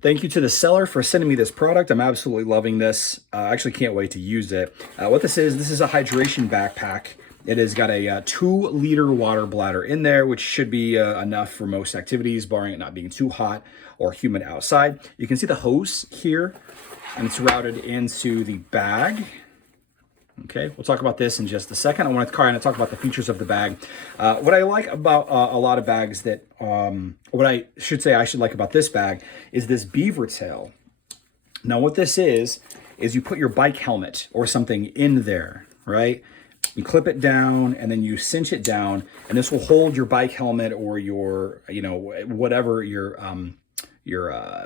Thank you to the seller for sending me this product. I'm absolutely loving this. I actually can't wait to use it. What this is a hydration backpack. It has got a 2-liter water bladder in there, which should be enough for most activities, barring it not being too hot or humid outside. You can see the hose here, and it's routed into the bag. Okay, we'll talk about this in just a second. I want to kind of talk about the features of the bag. What I like about a lot of bags that, what I should like about this bag is this beaver tail. Now what this is you put your bike helmet or something in there, right? You clip it down and then you cinch it down, and this will hold your bike helmet or your, whatever your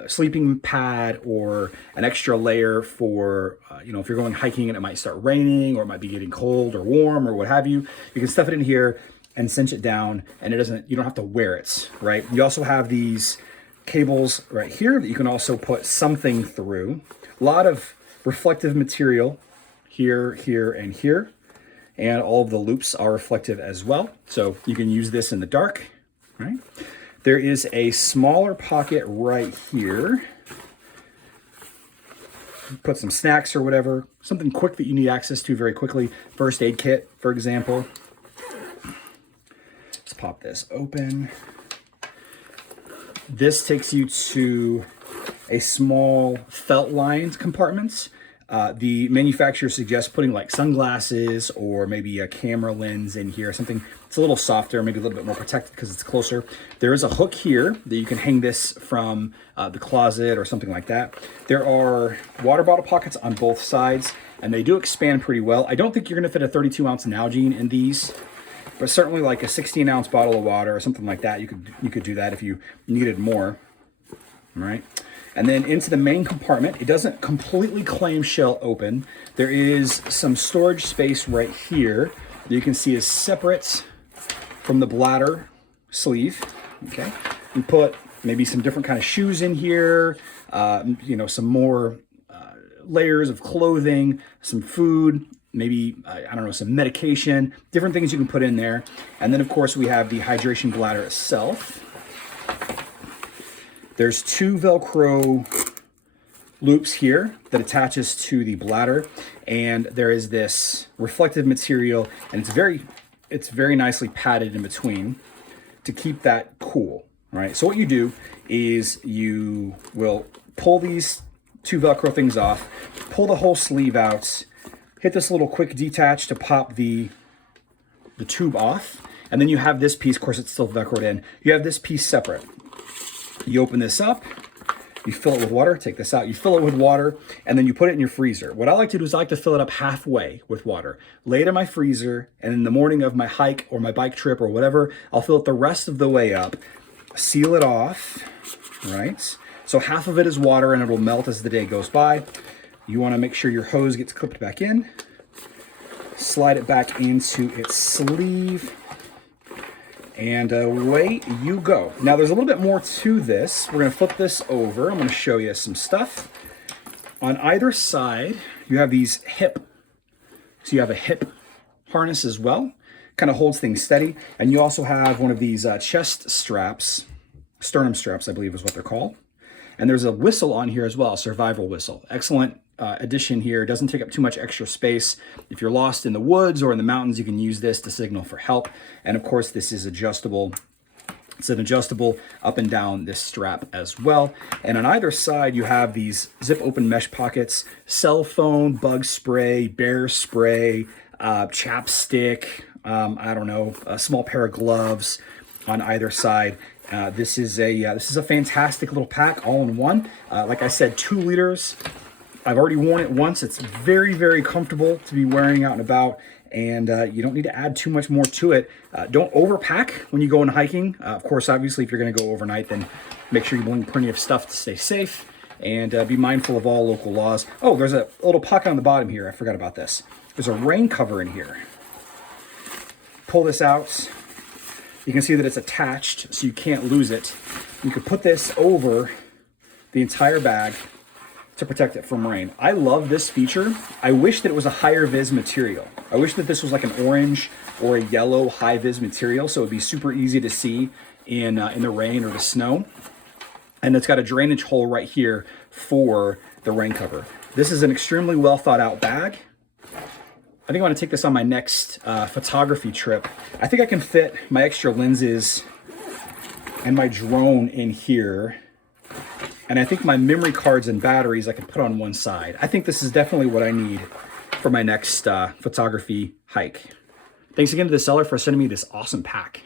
sleeping pad or an extra layer for, if you're going hiking and it might start raining or it might be getting cold or warm or what have you, you can stuff it in here and cinch it down, and you don't have to wear it, right? You also have these cables right here that you can also put something through. A lot of reflective material here, here, and here. And all of the loops are reflective as well. So you can use this in the dark, right? There is a smaller pocket right here. Put some snacks or whatever, something quick that you need access to very quickly. First aid kit, for example. Let's pop this open. This takes you to a small felt-lined compartment. The manufacturer suggests putting like sunglasses or maybe a camera lens in here, something it's a little softer, maybe a little bit more protected because it's closer. There is a hook here that you can hang this from the closet or something like that. There are water bottle pockets on both sides, and they do expand pretty well. I don't think you're going to fit a 32-ounce Nalgene in these, but certainly like a 16-ounce bottle of water or something like that, you could do that if you needed more. All right. And then into the main compartment, it doesn't completely clamshell open. There is some storage space right here that you can see is separate from the bladder sleeve. Okay, you put maybe some different kind of shoes in here, some more layers of clothing, some food, maybe, I don't know, some medication, different things you can put in there. And then of course we have the hydration bladder itself. There's 2 Velcro loops here that attaches to the bladder, and there is this reflective material, and it's very nicely padded in between to keep that cool, right? So what you do is you will pull these 2 Velcro things off, pull the whole sleeve out, hit this little quick detach to pop the tube off, and then you have this piece, of course it's still Velcroed in, you have this piece separate. You open this up, you fill it with water, take this out, you fill it with water, and then you put it in your freezer. What I like to do is I like to fill it up halfway with water, lay it in my freezer, and in the morning of my hike or my bike trip or whatever, I'll fill it the rest of the way up, seal it off, right? So half of it is water and it will melt as the day goes by. You wanna make sure your hose gets clipped back in, slide it back into its sleeve, and away you go. Now there's a little bit more to this. We're gonna flip this over. I'm gonna show you some stuff. On either side, you have these so you have a hip harness as well. Kind of holds things steady. And you also have one of these chest straps, sternum straps, I believe is what they're called. And there's a whistle on here as well, a survival whistle. Excellent addition here. It doesn't take up too much extra space. If you're lost in the woods or in the mountains, you can use this to signal for help. And of course, this is adjustable. It's an adjustable up and down this strap as well. And on either side, you have these zip open mesh pockets, cell phone, bug spray, bear spray, chapstick, I don't know, a small pair of gloves on either side. This is a fantastic little pack all in one. Like I said, 2 liters. I've already worn it once. It's very, very comfortable to be wearing out and about, and you don't need to add too much more to it. Don't overpack when you go in hiking. Of course, obviously, if you're going to go overnight, then make sure you bring plenty of stuff to stay safe, and be mindful of all local laws. Oh, there's a little pocket on the bottom here. I forgot about this. There's a rain cover in here. Pull this out. You can see that it's attached, so you can't lose it. You could put this over the entire bag to protect it from rain. I love this feature. I wish that it was a higher vis material. I wish that this was like an orange or a yellow high vis material, so it'd be super easy to see in the rain or the snow. And it's got a drainage hole right here for the rain cover. This is an extremely well thought out bag. I think I want to take this on my next photography trip. I think I can fit my extra lenses and my drone in here. And I think my memory cards and batteries I can put on one side. I think this is definitely what I need for my next photography hike. Thanks again to the seller for sending me this awesome pack.